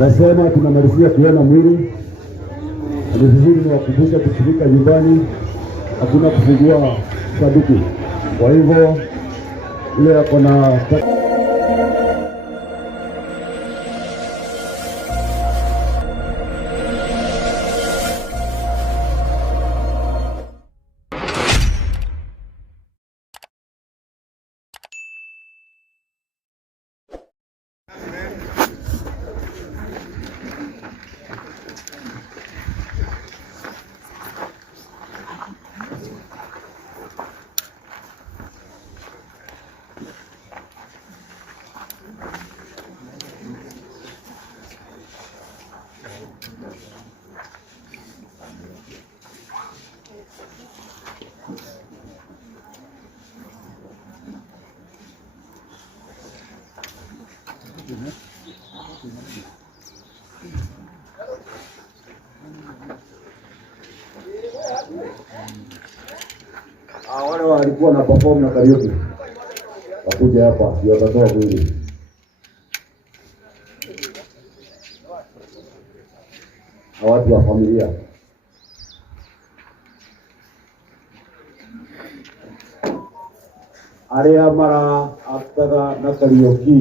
Nasema tunamalizia kuona mwili. Ni vizuri niwakumbusha kufika nyumbani, hakuna kufungua sanduku. Kwa hivyo ile yako na wale walikuwa na perform na karaoke wakuja hapa ndio watatoa mwili. Na watu wa familia area mara after na karaoke,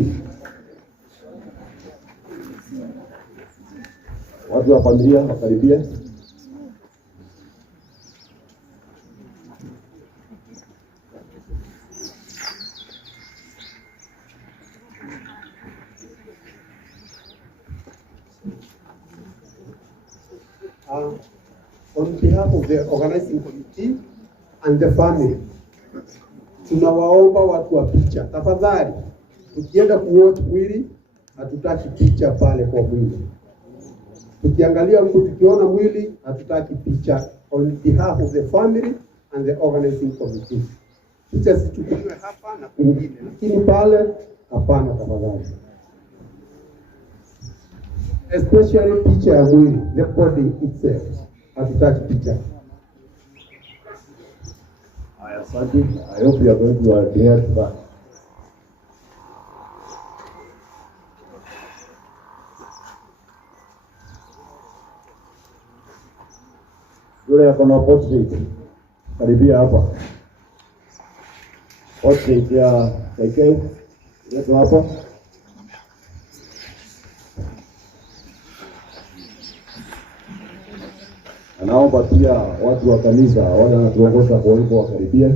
watu wa familia wakaribia. On behalf of the organizing committee and the family, tunawaomba watu wa picha, tafadhali, tukienda kuwatch mwili, hatutaki picha pale kwa mwili. Tukiangalia mtu, tukiona mwili, hatutaki picha. On behalf of the family and the organizing committee, picha zichukuliwe hapa na kwingine, lakini pale hapana, tafadhali. Especially picha ya mwili, the body itself, hatutaki picha. Asante. I hope you are going to adhere to that. Yule yako na portrait karibia hapa. Portrait ya KK yetu hapa. Naomba pia watu wa kanisa wale wanatuongoza kwa hivyo wakaribia.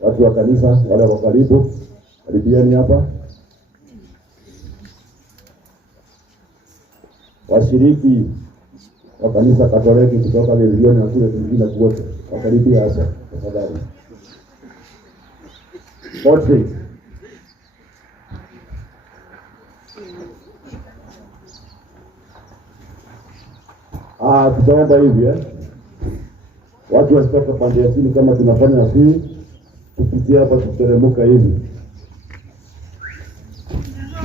Watu wa kanisa wale wa karibu karibiani hapa. Washiriki wa kanisa Katoliki kutoka milioni na kule kwingine wote wakaribia hapa tafadhali. Portrait. Tutaomba hivi watu wasitoka pande ya chini kama tunafanya hivi, tupitie hapa tuteremuka hivi.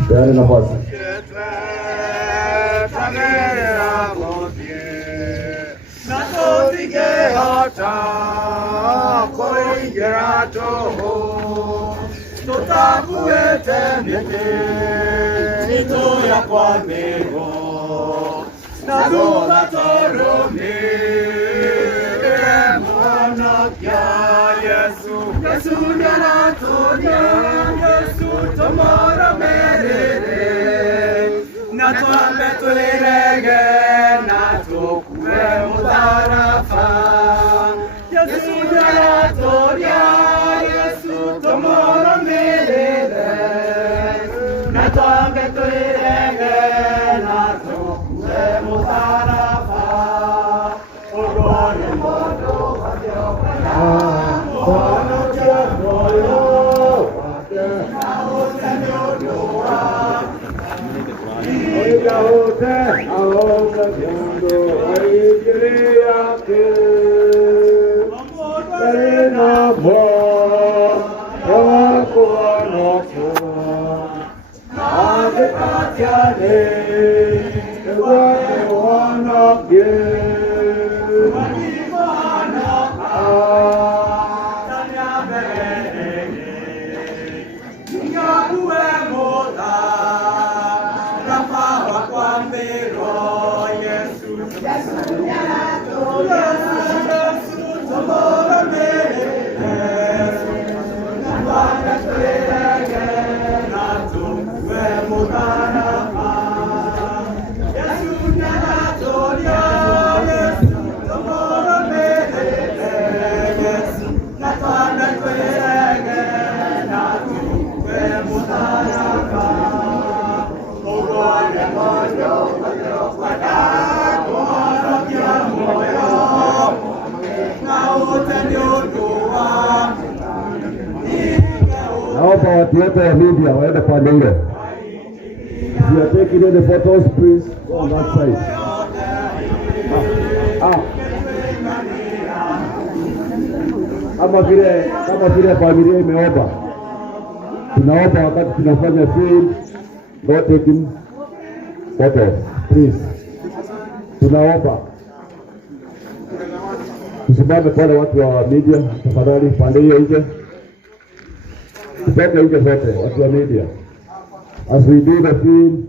Tayari nafasi. Nazuka toroni mwana ya Yesu Yesu yanatonya Yesu tomora merere na tuambe tulirege na tukue mudarafa Yesu yanatonya Yesu tomora merere na tuambe tulirege na tukue mudarafa Orone modo wajokana Mono jamoyo wake Na utenyodoa Ika ute aoka jondo Aijiri yake Karina mo Yawa kuwa noko Ake katyane Ewa ewa nabye Tanya naomba watu wote wa media waende pande ile. If you are taking any photos, please go on that side. Kama vile familia imeomba, tunaomba wakati tunafanya film, no taking photos, please. Tunaomba tusimame pale, watu wa media tafadhali, pande hiyo nje, tupende nje zote, watu wa media. As we do the film,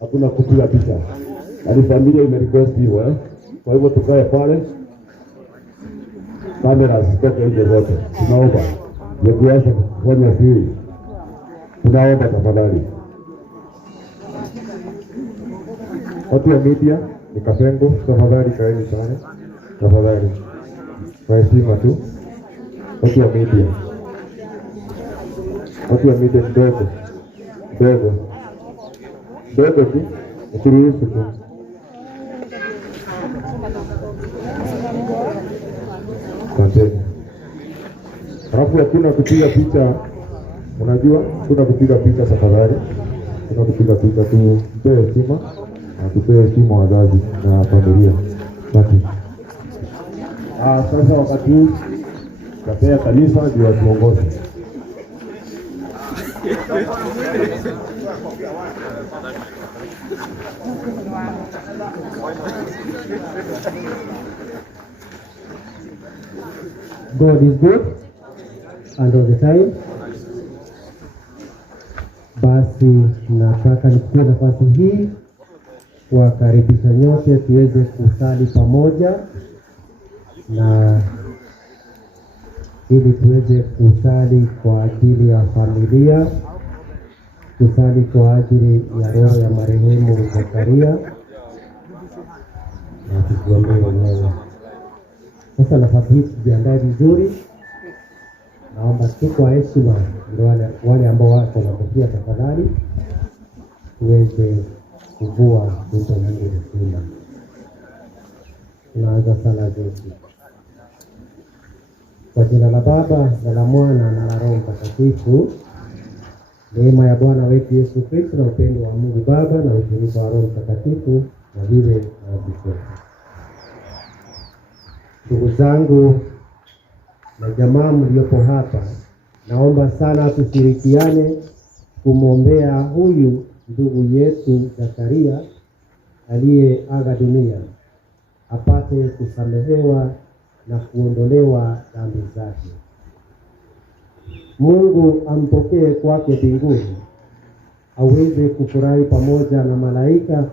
hakuna kupiga picha. Hadi familia imerequest hiyo, kwa hivyo tukae pale, kamera zitoke nje zote. Tunaomba tuanze kufanya film, tunaomba tafadhali. Watu wa media ni Kapengo, tafadhali kaeni sana, tafadhali kwa heshima tu. Watu wa media dogo tu, ukiruhusu tu. Asante. Halafu hakuna kupiga picha, unajua kuna kupiga picha tafadhali, kuna kupiga picha tu, mpe heshima na tupee heshima wazazi na familia. Asante. Sasa wakati huu tapea kanisa ndio watuongoze. God is good and all the time. Basi nataka nichukue nafasi hii kuwakaribisha nyote tuweze kusali pamoja, na ili tuweze kusali kwa ajili ya familia, kusali kwa ajili ya roho ya marehemu Zakaria, na tukuombee wenyewe. Sasa nafasi hii tujiandae vizuri. Naomba tu kwa heshima wale ambao wako na kofia tafadhali tuweze kuvua kuto Mungu mzima. Tunaanza sala zetu. Kwa jina la Baba na la Mwana na la Roho Mtakatifu. Neema ya Bwana wetu Yesu Kristo na upendo wa Mungu Baba na ushirika wa Roho Mtakatifu na viwe na wote. Ndugu zangu na jamaa mliopo hapa, naomba sana tushirikiane kumwombea huyu ndugu yetu Zakaria aliyeaga dunia, apate kusamehewa na kuondolewa dhambi zake. Mungu ampokee kwake mbinguni, aweze kufurahi pamoja na malaika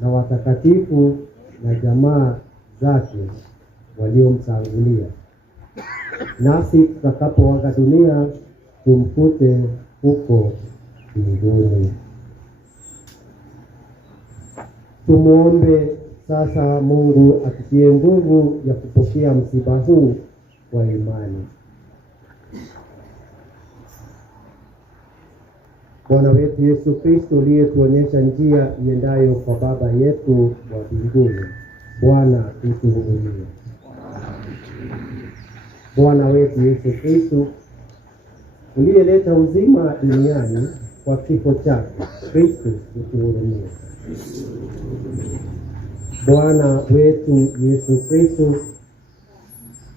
na watakatifu na jamaa zake waliomtangulia. Nasi tutakapoaga dunia tumkute huko mbinguni. Tumuombe sasa Mungu atutie nguvu ya kupokea msiba huu kwa imani. Bwana wetu Yesu Kristo, uliyetuonyesha njia iendayo kwa Baba yetu wa mbinguni, Bwana utuhurumie. Bwana wetu Yesu Kristo, uliyeleta uzima duniani kwa kifo chake, Kristo utuhurumie. Bwana wetu Yesu Kristo,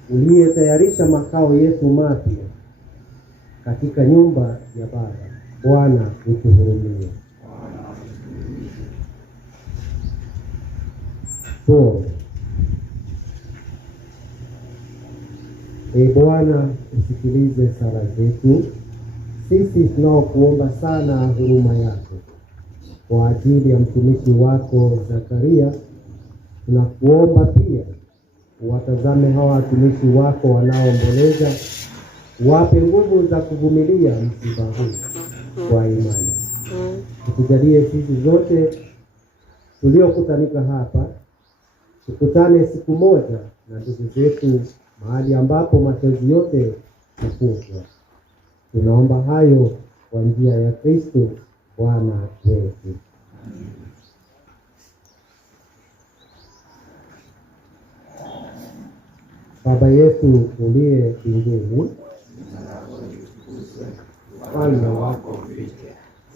uliyetayarisha makao yetu mapya katika nyumba ya Baba, Bwana utuhurumie. Bwana usikilize sala zetu. Sisi tunaokuomba sana huruma yako kwa ajili ya mtumishi wako Zakaria, tunakuomba pia watazame hawa watumishi wako wanaoomboleza, wape nguvu za kuvumilia msiba huu kwa imani. Tujalie sisi zote tuliokutanika hapa, tukutane siku moja na ndugu zetu mahali ambapo machozi yote hufungwa. Tunaomba hayo kwa njia ya Kristo Bwana wetu. Baba yetu uliye mbinguni, ufalme wako ufike,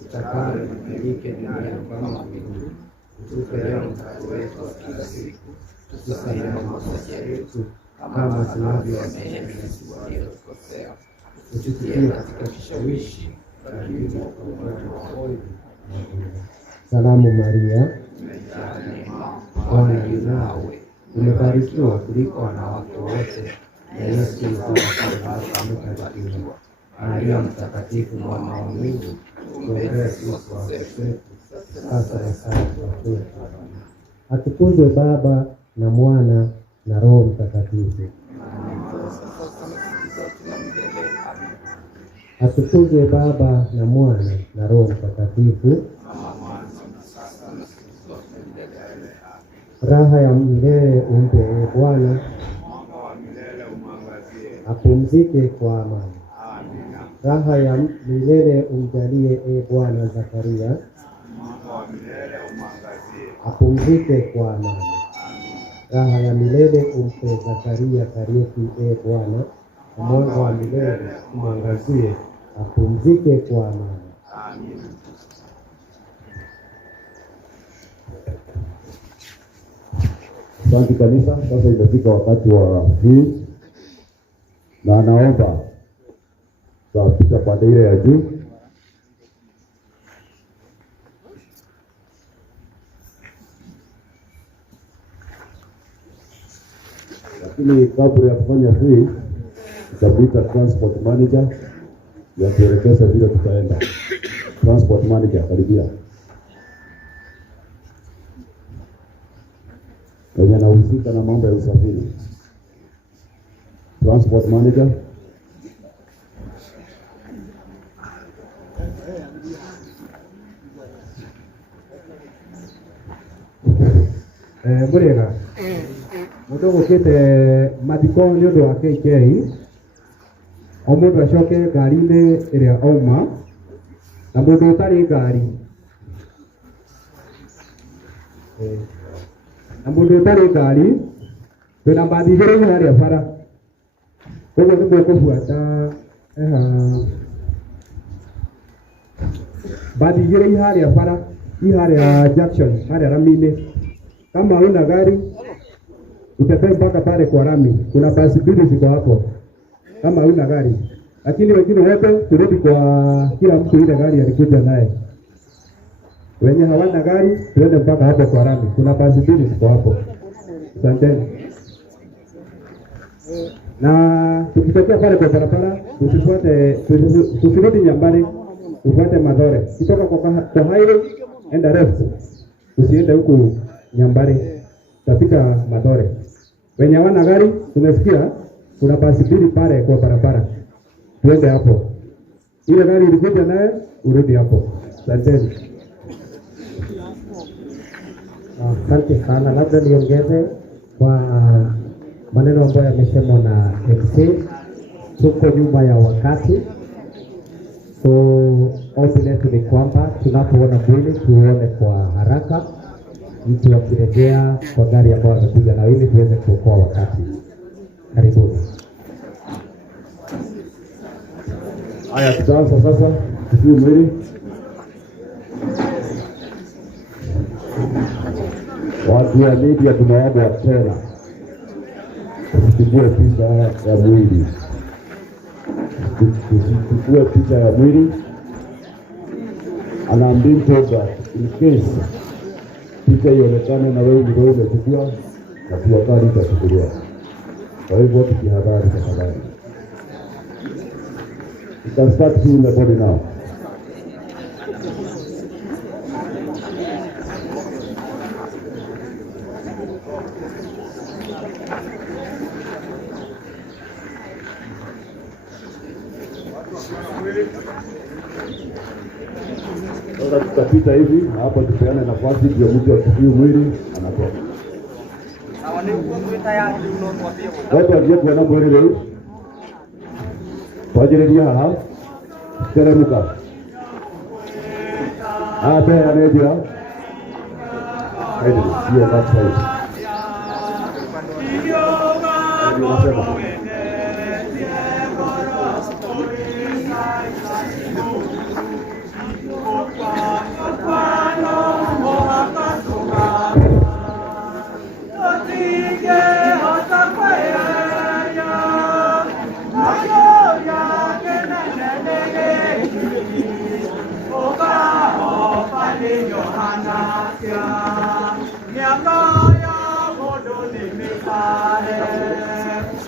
utakalo lifanyike duniani kama mbinguni. Utupe leo mkate wetu wa kila siku, tusamehe makosa yetu kama tunavyowasamehe sisi waliotukosea, usitutie katika kishawishi, bali utuokoe. Salamu Maria, Bwana yu nawe, umebarikiwa kuliko wanawake wote, na Yesu mzao wako amebarikiwa. Maria Mtakatifu, mama wa Mungu, tuombee sisi wakosefu, sasa na saa ya kufa kwetu. Atukuzwe Baba na Mwana na Roho Mtakatifu. Atukuzwe Baba na Mwana na Roho Mtakatifu. Raha ya milele umpe e Bwana, apumzike kwa amani. Raha ya milele umjalie e Bwana Zakaria, apumzike kwa amani. Raha ya milele umpe Zakaria Kariuki e Bwana, mwanga wa milele umwangazie, apumzike kwa amani. Asante kanisa. Sasa imefika wakati wa hii, na anaomba tutapita pande ile ya juu. Lakini kabla ya kufanya hii, tutamuita transport manager ya kuelekeza vile tutaenda. Transport manager, karibia. Wenye anahusika na mambo ya usafiri. Transport manager. Murega mundu gukite mathiko ni undu wa KK, o mundu acoke ngari-ini iria auma, na mundu utari ngari twina mbathi igiri haria bara, koguo ni mukubuata mbathi igiri haria bara, haria junction, haria rami-ini. Kama una gari utembee mpaka pale kwa rami, kuna basi mbili ziko hapo kama una gari. Lakini wengine wote turudi kwa kila mtu ile gari alikuja naye. Wenye hawana gari tuende mpaka hapo kwa rami, kuna basi mbili ziko hapo. Asanteni. Na tukitokea pale kwa barabara tusirudi Nyambani, ufuate Mathore. Kitoka kwa highway enda left, usiende huku Nyambani, tapita Mathore. Wenye hawana gari tumesikia kuna basi mbili pale kwa barabara, tuende hapo. Ile gari ilikuja naye urudi hapo. Asanteni. Asante sana. Labda niongeze kwa maneno ambayo yamesemwa na MC, tuko nyuma ya wakati. So ombi letu ni kwamba tunapoona mwili tuone kwa haraka, mtu akirejea kwa gari ambayo amekuja na ili tuweze kuokoa wakati. Karibuni. Haya, tutaanza sasa kuchukua mwili. Watu wa media tunaomba tena tuchukue picha ya mwili, tuchukue picha ya mwili. Anaambia toba in case picha ionekane na wewe ndio umechukua, na tuwakali itachukuliwa. Kwa hivyo tukihadhari tafadhali. You can start seeing the body now. Sasa tutapita hivi na hapa tupeane nafasi ndio mtu achukue mwili anatoka. Watu waje kuona mwili leo. Wajiredia haha. Teremka. Hapa anajua. Haidi, sio that side. Ndio nasema.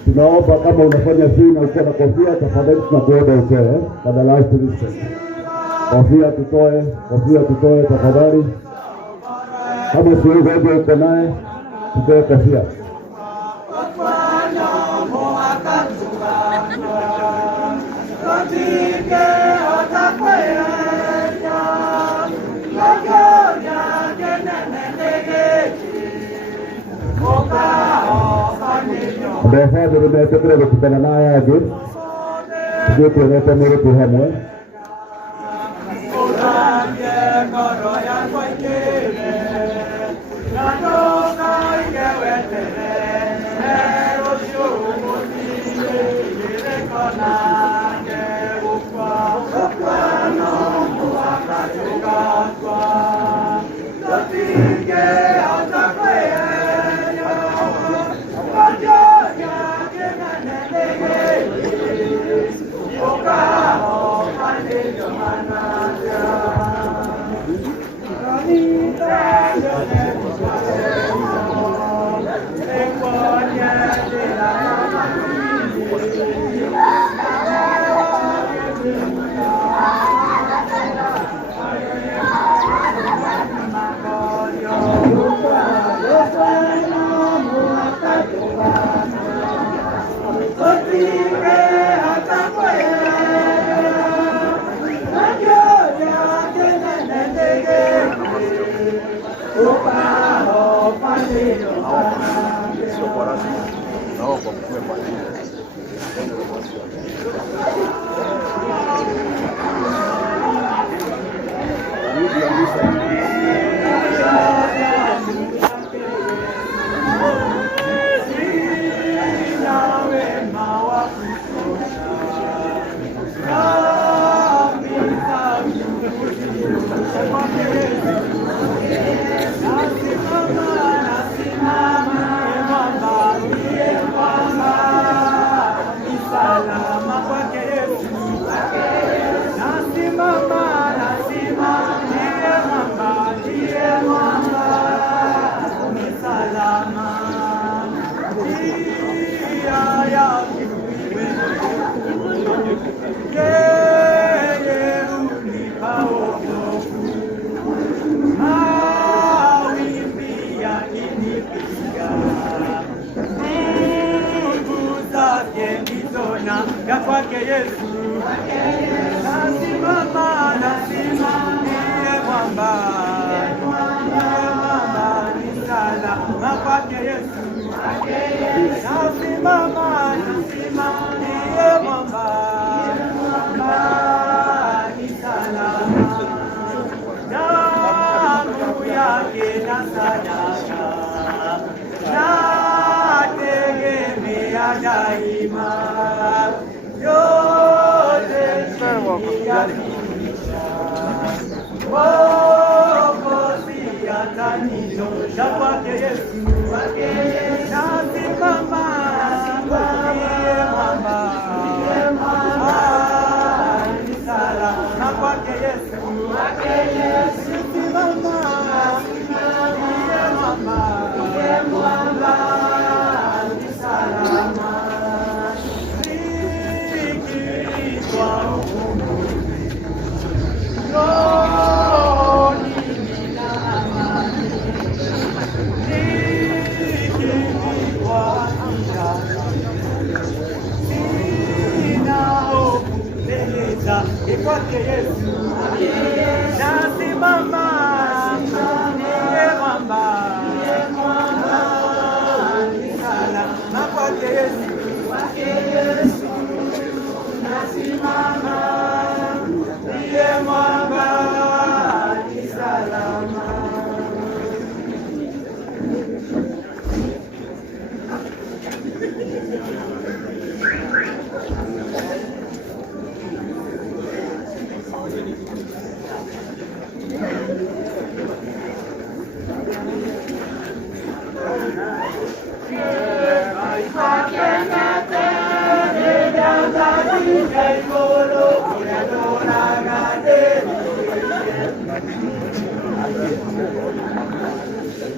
Tunaomba kama unafanya hii na uko na kofia, tafadhali tunakuomba utoe, badala ya kofia tutoe tafadhali. Kama sio hivyo uko naye, tutoe kofia. Ndafadhi nimetekele kukutana naye aje. Ndio tunaita mwili hamwe.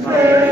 Thank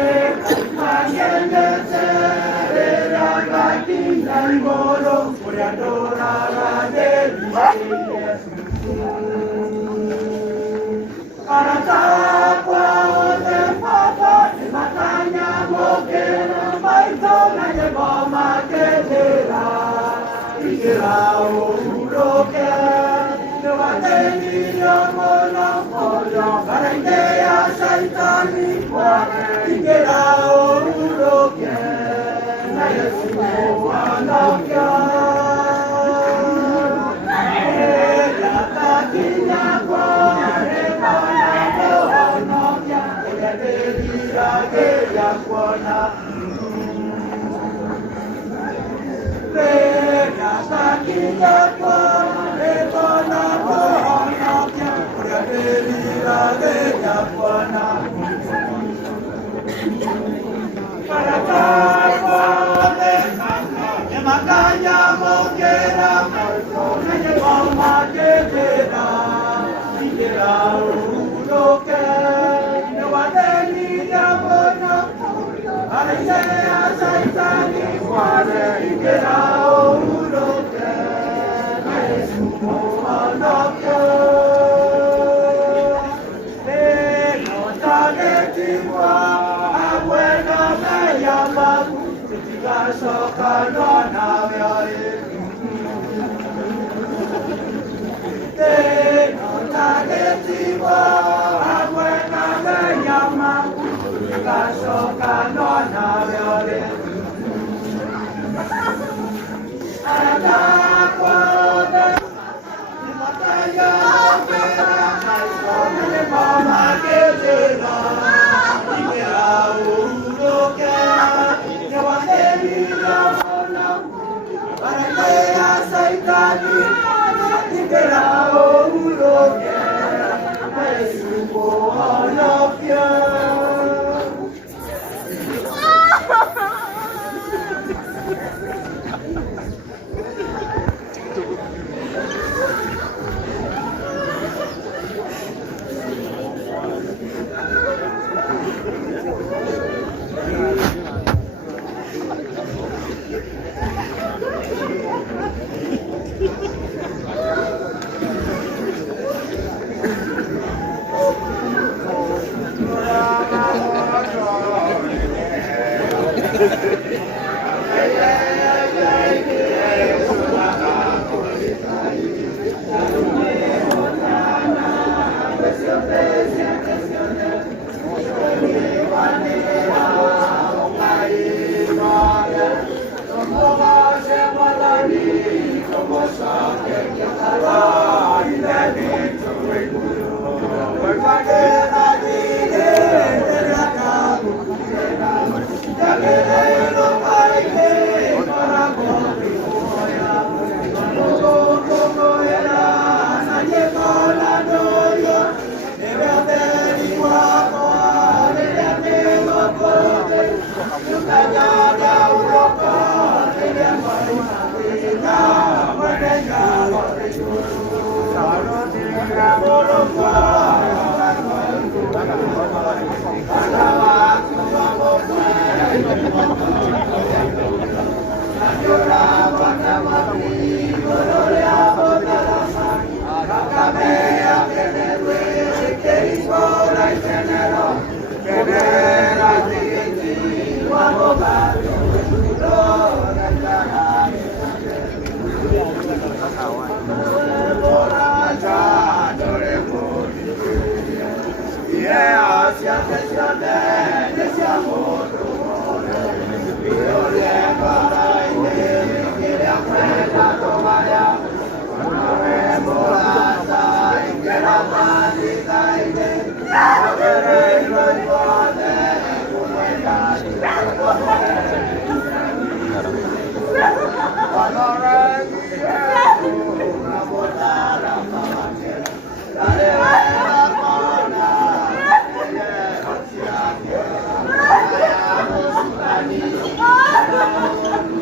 you.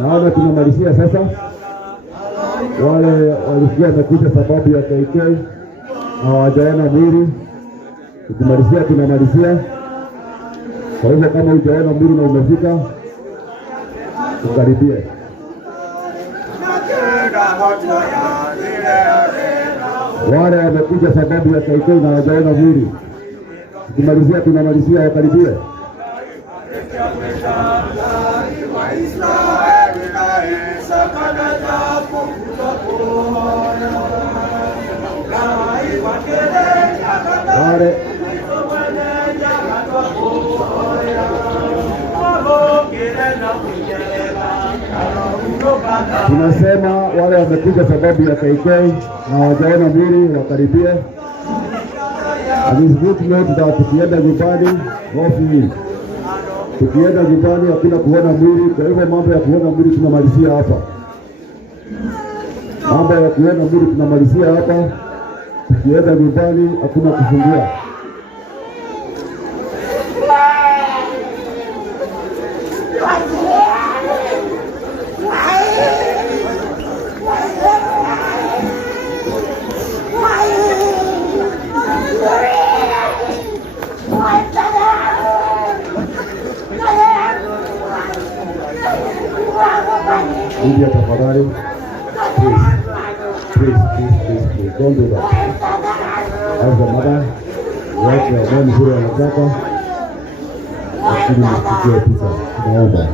Naona tunamalizia sasa. Wale walikuwa wamekuja sababu ya KK na hawajaona mwili, tukimalizia tunamalizia. Kwa hivyo kama hujaona mwili na umefika, ukaribie. Wale wamekuja sababu ya KK na hawajaona mwili, tukimalizia tunamalizia, wakaribie. Wale tunasema wale wamekuja sababu ya KK na hawajaona mwili wakaribie. Tukienda nyumbani hofu, tukienda nyumbani hakuna kuona mwili. Kwa hivyo mambo ya kuona mwili tunamalizia hapa, mambo ya kuona mwili tunamalizia hapa. Tukienda nyumbani hakuna kufungua. Media tafadhali, please, don't do that. As the mother, watu ambao mzuri wanataka lakini msikie pizza, tunaomba.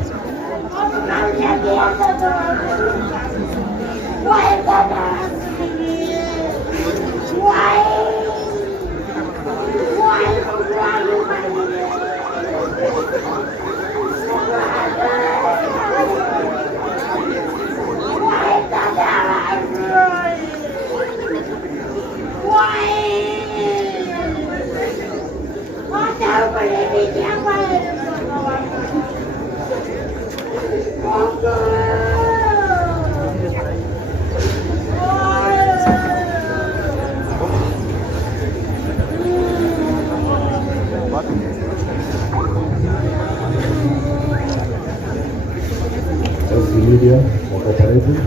Media wa cooperative.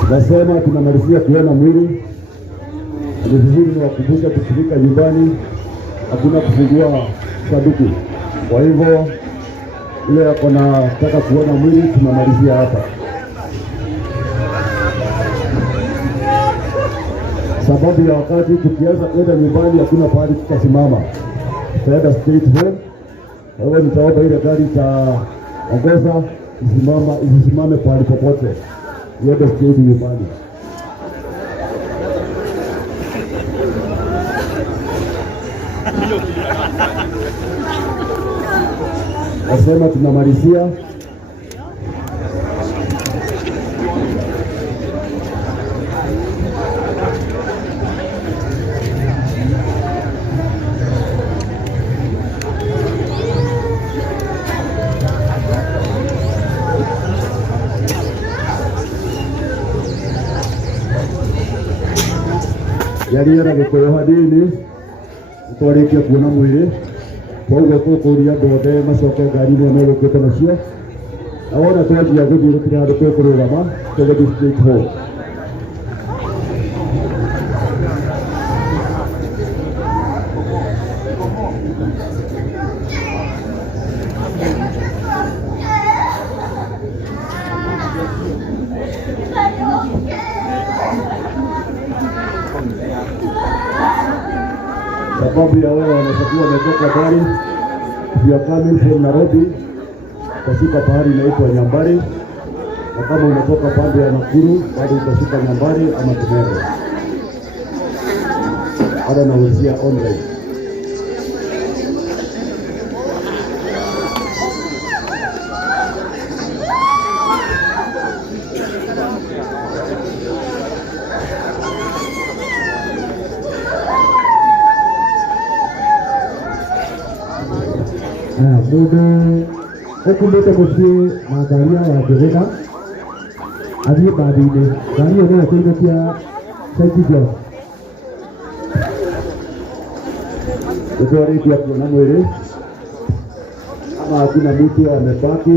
Tunasema tunamalizia kuona mwili. Ni vizuri wakumbusha kufika nyumbani, hakuna kufungua sanduku. Kwa hivyo ile yako na taka kuona mwili tunamalizia hapa. sababu ya wakati tukianza kwenda nyumbani hakuna pahali tutasimama, tutaenda straight home. Kwa hiyo nitaomba ile gari itaongoza isisimame pahali popote, iende straight nyumbani. Nasema tunamalizia. Yariera gĩkũyũ hanini twarĩkia kuona mwĩrĩ, koguo tũkũria andũ othe macoke ngari-inĩ ĩyo megũkĩte nacio, na wona twanjia gũthiĩ gũtirĩ handũ tũkũrũgama, tũgũthiĩ straight home. Sababu ya wale wanatakiwa wametoka gari ya coming from Nairobi utashuka pahali inaitwa Nyambari, na kama unatoka pande ya Nakuru bado utashuka Nyambari ama Kimere. Ada nauzia online. Mundu ukumite mucii na ngari ya Njuguna athiĩ mbathi-inĩ, ngari ĩyo nĩyo kũinũkia St. John. Twarĩkia kuona mwĩrĩ ama hakuna mtu amebaki,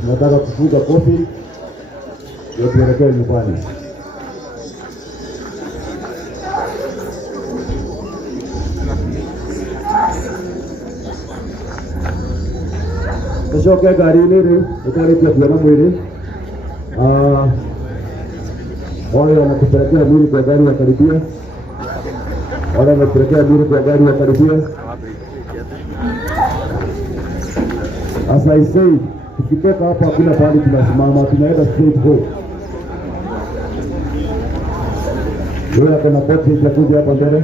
tunataka kufunga kofi ndio tuelekee nyumbani. Tucoke ngari-inĩ rĩu twarĩkia kuona mwĩrĩ, wale wanatupelekea mwili kwa gari wakaribia, wale wanatupelekea mwili kwa gari wakaribia. As I say, tukitoka hapa hakuna pahali tunasimama, tunaenda straight home. Yule akona poti itakuja hapa mbele.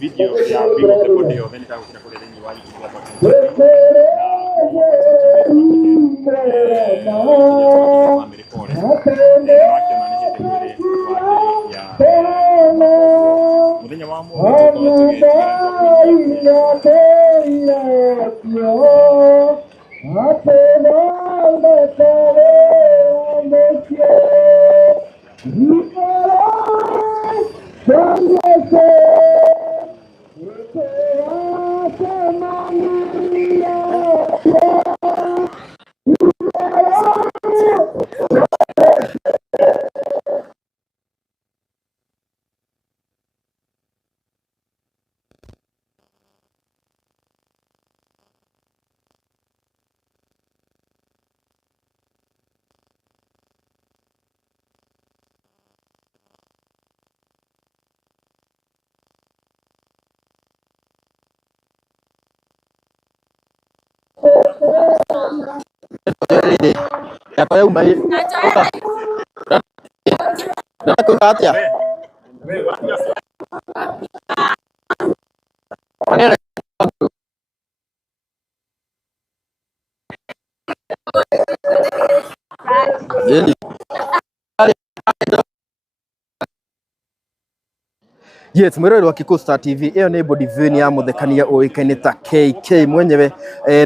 Video ya video venita kule lenye wali apa ya umai aku hati ya Yes, mwirori wa Kikuyu Star TV iyo ni Bodivini ya muthekania uikaine ta KK mwenyewe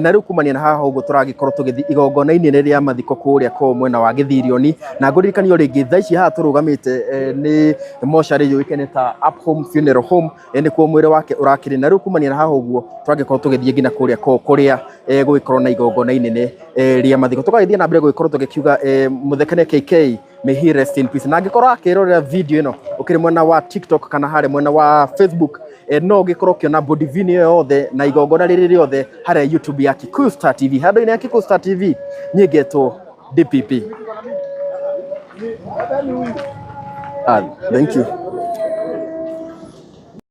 na riu kumania na haha uguo turagikorwo tugithi igongona-ini riria mathiko kuria kwa mwena wa Githirioni na ngurikanio ringi thaa ici haha turugamite ni mochari yuikaine ta Up Home Funeral Home ni kuo mwiri wake urakiri na riu kumania na haha uguo turagikorwo tugithie nginya kuria kuria gugikorwo na igongona-ini ria mathiko tukagithie na mbere gugikorwo tugikiuga muthekania KK may he rest in peace. Na ngikora akirorera video ino ukiri mwena wa TikTok kana hare mwena wa Facebook no gikorwo kiona Bodivini yothe na igongona riri riothe hare YouTube ya Kikuyu Star TV handu-ini ya Kikuyu Star TV nyegetwo DPP. Thank you.